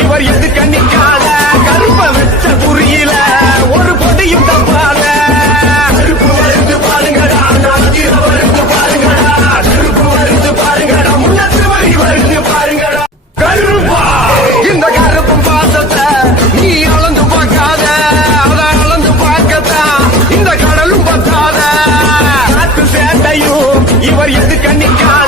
இவர் இந்து கண்ணிக்கால கருப்ப வெச்ச புரியல ஒரு பொடியும் தப்பால. இந்த கருப்பும் பாசத்தை நீ அளந்து பார்க்காத. அதை அளந்து பார்க்கத்தான் இந்த கடலும் பத்தாத. சேட்டையும் இவர் எது கண்ணிக்கால